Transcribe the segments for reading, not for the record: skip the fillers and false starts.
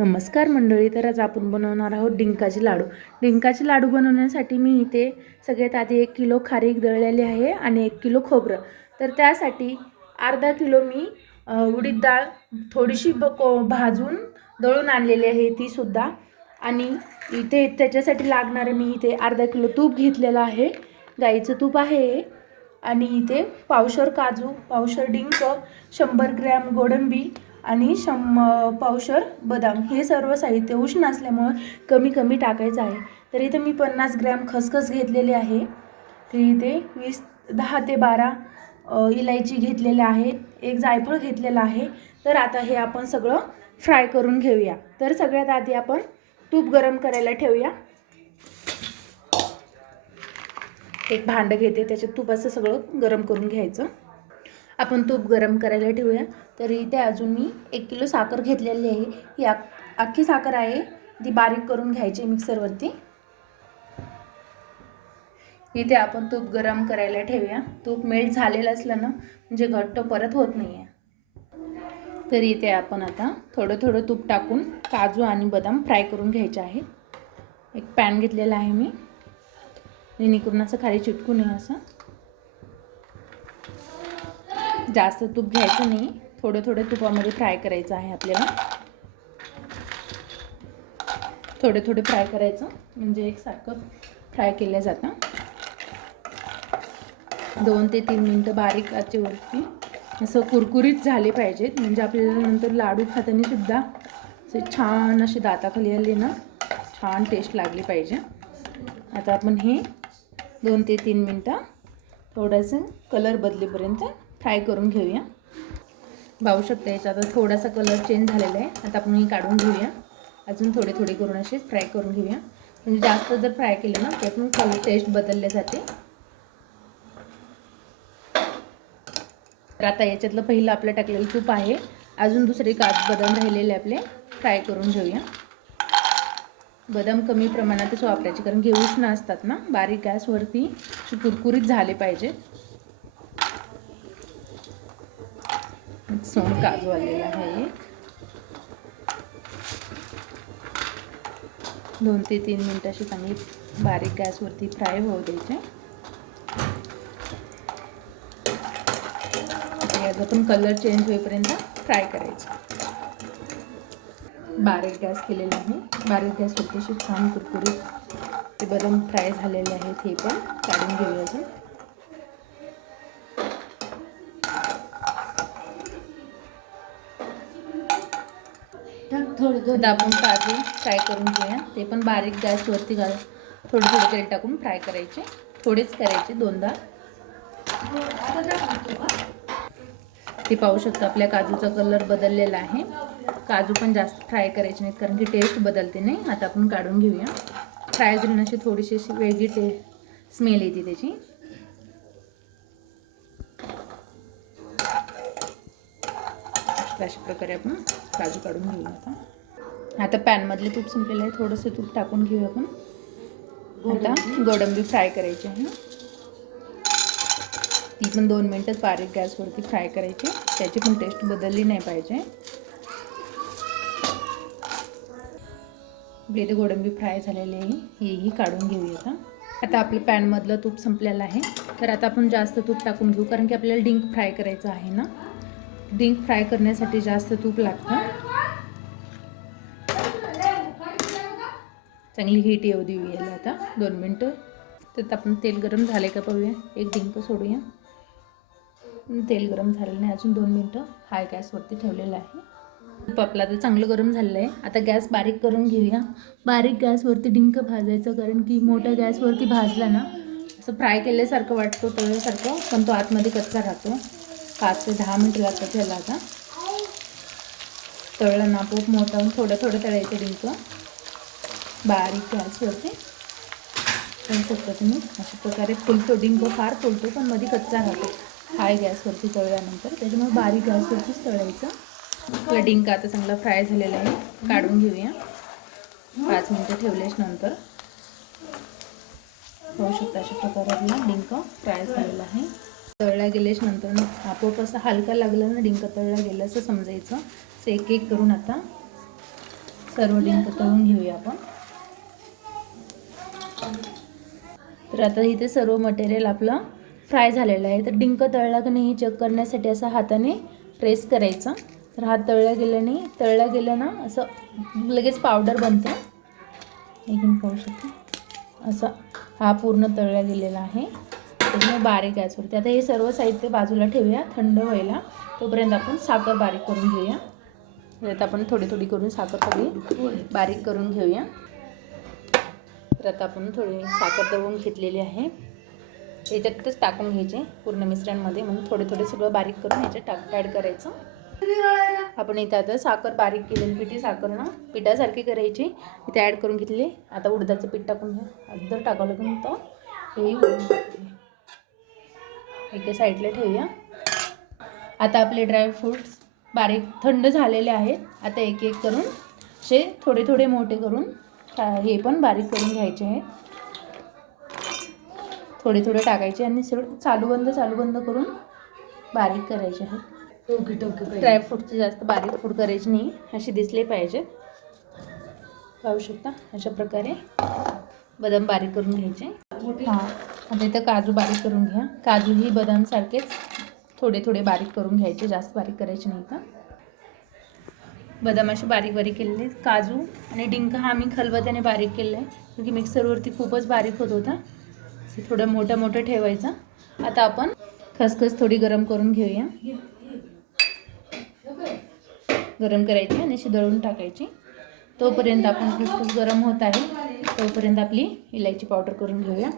नमस्कार मंडळी. तर आज आपण बनवणार आहोत डिंकाचे लाडू. डिंकाचे लाडू बनवण्यासाठी मी इथे सगळ्यात आधी 1 किलो खारीक दळलेली आहे आणि 1 किलो खोबरं. तर त्यासाठी अर्धा किलो मी उडीद डाळ थोडीशी भाजून दळून आणलेली आहे ती सुद्धा. आणि इथे त्याच्यासाठी लागणारे मी इथे अर्धा किलो तूप घेतलेलं आहे, गाईचं तूप आहे. आणि इथे पावशर काजू, पावशर डिंक, 100 ग्रॅम गोडंबी आणि पावशर बदाम. हे सर्व साहित्य उष्ण असल्यामुळं कमी कमी टाकायचं आहे. तर इथे मी 50 ग्रॅम खसखस घेतलेली आहे. तर इथे 10 ते 12 इलायची घेतलेल्या आहेत, एक जायफळ घेतलेला आहे. तर आता हे आपण सगळं फ्राय करून घेऊया. तर सगळ्यात आधी आपण तूप गरम करायला ठेवूया. एक भांडं घेते, त्याच्यात तुपाचं सगळं गरम करून घ्यायचं. आपण तूप गरम करायला ठेवूया. तर इथे अजून मी 1 किलो साखर घेतलेली आहे. ही अख्खी साखर आहे, ती बारीक करून घ्यायची मिक्सरवरती. इथे आपण तूप गरम करायला ठेवूया. तूप मेल्ट झालेलं असलं ना म्हणजे घट्ट परत होत नाही आहे. तर इथे आपण आता थोडं थोडं तूप टाकून काजू आणि बदाम फ्राय करून घ्यायचे आहेत. एक पॅन घेतलेला आहे मी, जेणेकरून असं खाली चिटकू नये असं. जास्त तूप घ्यायचं नाही, थोडं थोडं तुपामध्ये फ्राय करायचं आहे आपल्याला. थोडे थोडे फ्राय करायचं म्हणजे एकसारखं फ्राय केलं जातं. 2 ते 3 मिनटं बारीक आचेवरती असं कुरकुरीत झाले पाहिजेत, म्हणजे आपल्याला नंतर लाडू खाताना सुद्धा असे छान असे दाताखाली आले ना, छान टेस्ट लागली पाहिजे. आता आपण हे 2 ते 3 मिनटं थोडंसं कलर बदलेपर्यंत फ्राय करून घेऊया. पाहू शकता याचा आता थोडासा कलर चेंज झालेला आहे. आता आपण हे काढून घेऊया. अजून थोडे थोडे करून असे फ्राय करून घेऊया, म्हणजे जास्त जर फ्राय केलं ना त्यातून कलर टेस्ट बदलले जाते. तर आता याच्यातलं पहिलं आपलं टाकलेलं तूप आहे, अजून दुसरे काजू बदाम राहिलेले आपले फ्राय करून घेऊया. बदाम कमी प्रमाणातच वापरायचे, कारण की उष्ण असतात ना. बारीक गॅसवरती कुरकुरीत झाले पाहिजे. सोन काजू आलेला आहे. 2 ते 3 मिनटं अशी चांगली बारीक गॅसवरती फ्राय होऊ द्यायचे. याचा पण कलर चेंज होईपर्यंत फ्राय करायचं. बारीक गॅस केलेला आहे. बारीक गॅसवरती अशी छान कुरकुरीत ते बदाम फ्राय झालेले आहेत. हे पण काढून घेऊया. अजून थोडं आपण काजू फ्राय करून घेऊया. ते पण बारीक गॅसवरती थोडे थोडे तेल टाकून फ्राय करायचे. थोडेच करायचे, 2दा. ते पाहू शकता आपल्या काजूचा कलर बदललेला आहे. काजू पण जास्त फ्राय करायचे नाहीत, कारण की टेस्ट बदलते नाही. आता आपण काढून घेऊया. फ्राय झाली अशी थोडीशी अशी वेगळी स्मेल येते त्याची. अशा प्रकारे आपण काजू काढून घेऊया. आता पॅनमधले तूप संपलेलं आहे, थोडंसं तूप टाकून घेऊया आपण. आता गोडंबी फ्राय करायची आहे. ती पण 2 मिनटं बारीक गॅसवरती फ्राय करायची, त्याची पण टेस्ट बदलली नाही पाहिजे. आपली इथे गोडंबी फ्राय झालेली आहे, हेही काढून घेऊया. आता आपलं पॅनमधलं तूप संपलेलं आहे. तर आता आपण जास्त तूप टाकून घेऊ, कारण की आपल्याला डिंक फ्राय करायचं आहे ना. डिंक फ्राय करण्यासाठी जास्त तूप लागतं. चांगली हीट येऊ देऊया आता 2 मिनटं. तर आपण तेल गरम झाले का पाहूया. एक डिंक सोडूया. तेल गरम झालेलं नाही, अजून 2 मिनटं हाय गॅसवरती ठेवलेलं आहे. तूप आपला तर चांगलं गरम झालेलं आहे. आता गॅस बारीक करून घेऊया. बारीक गॅसवरती डिंक भाजायचं, कारण की मोठ्या गॅसवरती भाजला ना असं फ्राय केल्यासारखं वाटतो, तळल्यासारखं, पण तो आतमध्ये कच्चा राहतो. 5 ते 10 मिनटं लागतात ह्याला. आता तळलं ना आपोआप मोठा होऊन थोडं थोडं तळायचं डिंक बारीक गॅसवरती. करू शकता तुम्ही अशा प्रकारे. फुलतो डिंक, फार फुलतो, पण मध्ये कच्चा राहतो हाय गॅसवरती तळल्यानंतर. त्याच्यामुळे बारीक गॅसवरतीच तळायचं. आपला डिंक आता चांगला फ्राय झालेला आहे, काढून घेऊया. 5 मिनटं ठेवल्याच नंतर होऊ शकतं अशा प्रकारे आपला डिंक फ्राय झालेला आहे. तळला गेल्याच नंतर आपोआप असं हलका लागलं ना डिंक तळला गेलं असं समजायचं. एक एक करून आता सर्व डिंक तळून घेऊया आपण. तर आता इथे सर्व मटेरियल आपलं फ्राय झालेलं आहे. तर डिंक तळला की नाही चेक करण्यासाठी असं हाताने प्रेस करायचं. तर हात तळला गेलं ना असं लगेच पावडर बनतं. एकदम पाहू शकता असा हा पूर्ण तळला गेलेला आहे. त्याच्यामुळे बारीक गॅसवरती आता हे सर्व साहित्य बाजूला ठेवूया थंड व्हायला. तोपर्यंत आपण साखर बारीक करून घेऊया. आता आपण थोडी करून साखर सगळी बारीक करून घेऊया. तर आता आपण थोडी साखर दळून घेतलेली आहे. याच्यातच टाकून घ्यायचे पूर्ण मिश्रणमध्ये, म्हणून थोडे सगळं बारीक करून याच्यात ॲड करायचं. आपण इथं आता साखर बारीक केलेली पिठी साखर ना पिठासारखी करायची इथे ॲड करून घेतली. आता उडदाचं पीठ टाकून घ्या. अगदी टाकावं लागेल तर हे एका साईडला ठेवूया. आता आपले ड्रायफ्रूट्स बारीक थंड झालेले आहेत. आता एक करून असे थोडे मोठे करून हे पण बारीक करून घ्यायचे आहेत. थोडे टाकायचे आणि सगळं चालू बंद करून बारीक करायचे आहेत. ड्रायफ्रूटचे जास्त बारीक फूड करायचे नाही, असे दिसले पाहिजे. पाहू शकता अशा प्रकारे बदाम बारीक करून घ्यायचे. हां आता इथं काजू बारीक करून घ्या. काजूही बदामसारखेच थोडे बारीक करून घ्यायचे, जास्त बारीक करायचे नाही. तर बदाम असे बारीक केलेले. काजू आणि डिंक हा मी खलबत्याने बारीक केलेला आहे, क्योंकि मिक्सरवरती खूपच बारीक होत होता. थोडं मोठं ठेवायचं. आता आपण खसखस थोडी गरम करून घेऊया. गरम करायची आणि अशी दळून टाकायची. तोपर्यंत आपण खसखस गरम होत आहे तोपर्यंत आपली इलायची पावडर करून घेऊया.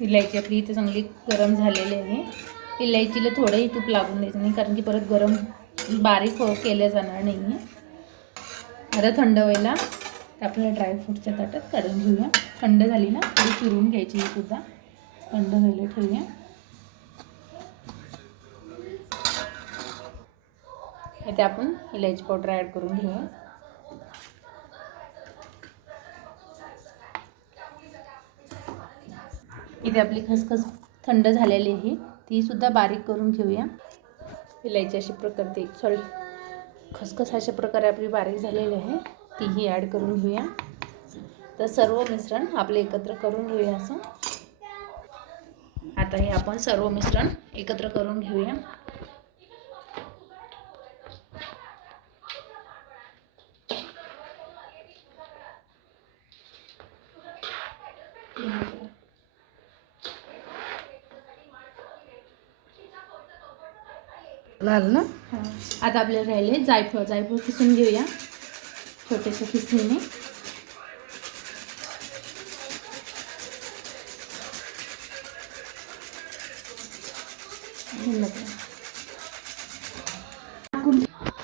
इलायची आपली इथे चांगली गरम झालेली आहे. इलायचीला थोडंही तूप लागून द्यायचं नाही, कारण की परत गरम बारीक केल्या जाणार नाही आहे. आता थंड व्हायला आपल्याला ड्रायफ्रूटच्या ताटात काढून घेऊया. थंड झाली ना थोडी चिरून घ्यायची, ही सुद्धा थंड व्हायला ठेवूया. इथे आपण इलायची पावडर ॲड करून घेऊया. इथे आपली खसखस थंड झालेली आहे, ती सुद्धा बारीक करून घेऊया. इलायची अशी प्रकारे खसखस अशा प्रकारे आपली बारीक झालेली आहे, तीही ॲड करून घेऊया. तर सर्व मिश्रण आपले एकत्र करून घेऊया असं. आता हे आपण सर्व मिश्रण एकत्र करून घेऊया. लाल ना. आता आपल्याला राहिले जायफळ किसून घेऊया छोट्याशा खिसणीने.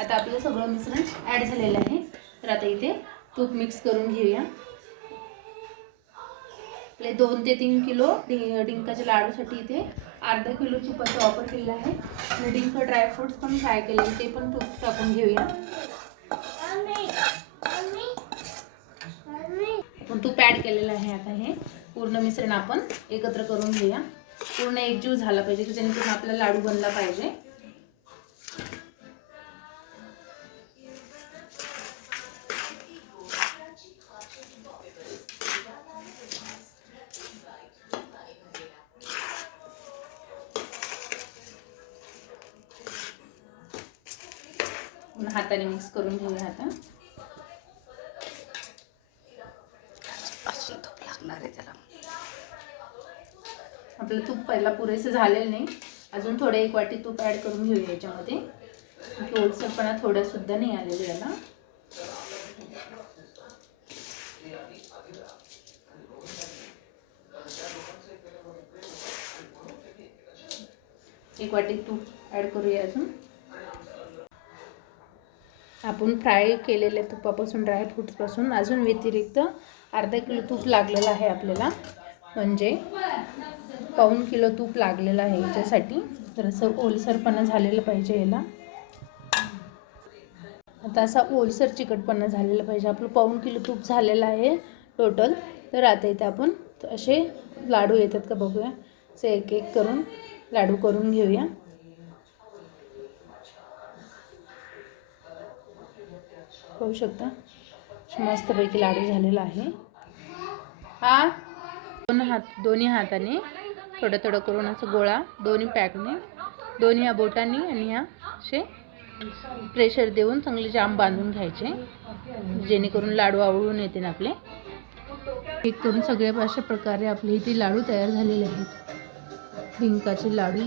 आता आपलं सगळं मिश्रण ॲड झालेलं आहे. तर आता इथे तूप मिक्स करून घेऊया. आपले 2 ते 3 किलो डिंकाच्या लाडूसाठी इथे अर्धा किलो तुपाचा वापर केलेला आहे. आणि डिंक ड्रायफ्रूट्स पण फ्राय केले ते पण तूप टाकून घेऊया. आपण तूप ॲड केलेलं आहे. आता हे पूर्ण मिश्रण आपण एकत्र करून घेऊया. पूर्ण एकजीव झाला पाहिजे, जेणेकरून आपला लाडू बनला पाहिजे. हाताने मिक्स करून घेऊया. आता अजून तूप लागणार आहे त्याला. आपलं तूप पहिला पुरेसं झालेलं नाही, अजून थोडे 1 वाटी तूप ॲड करून घेऊया याच्यामध्ये. ओलसरपणा थोडा सुद्धा नाही आलेला याला. एक वाटी तूप ॲड करूया अजून. आपण फ्राय केलेल्या तुपापासून ड्रायफ्रूट्सपासून अजून व्यतिरिक्त अर्धा किलो तूप लागलेलं आहे आपल्याला, म्हणजे 1.25 किलो तूप लागलेलं आहे याच्यासाठी. तर असं ओलसरपणा झालेलं पाहिजे याला. आता असा ओलसर चिकटपणा झालेला पाहिजे. आपलं 1.25 किलो तूप झालेलं आहे टोटल. तर आता इथे आपण असे लाडू येतात का बघूया. असे एक करून लाडू करून घेऊया. पाहू शकता मस्तपैकी लाडू झालेला आहे। हा दोन्ही हाताने थोडं थोडं करून असं गोळा दोन्ही पॅकने दोन्ही ह्या बोटांनी आणि ह्या असे प्रेशर देऊन चांगले जाम बांधून घ्यायचे, जेणेकरून लाडू आवळून येतील आपले। एक करून सगळ्या अशा प्रकारे आपले इथे लाडू तयार झालेले आहेत, डिंकाचे लाडू।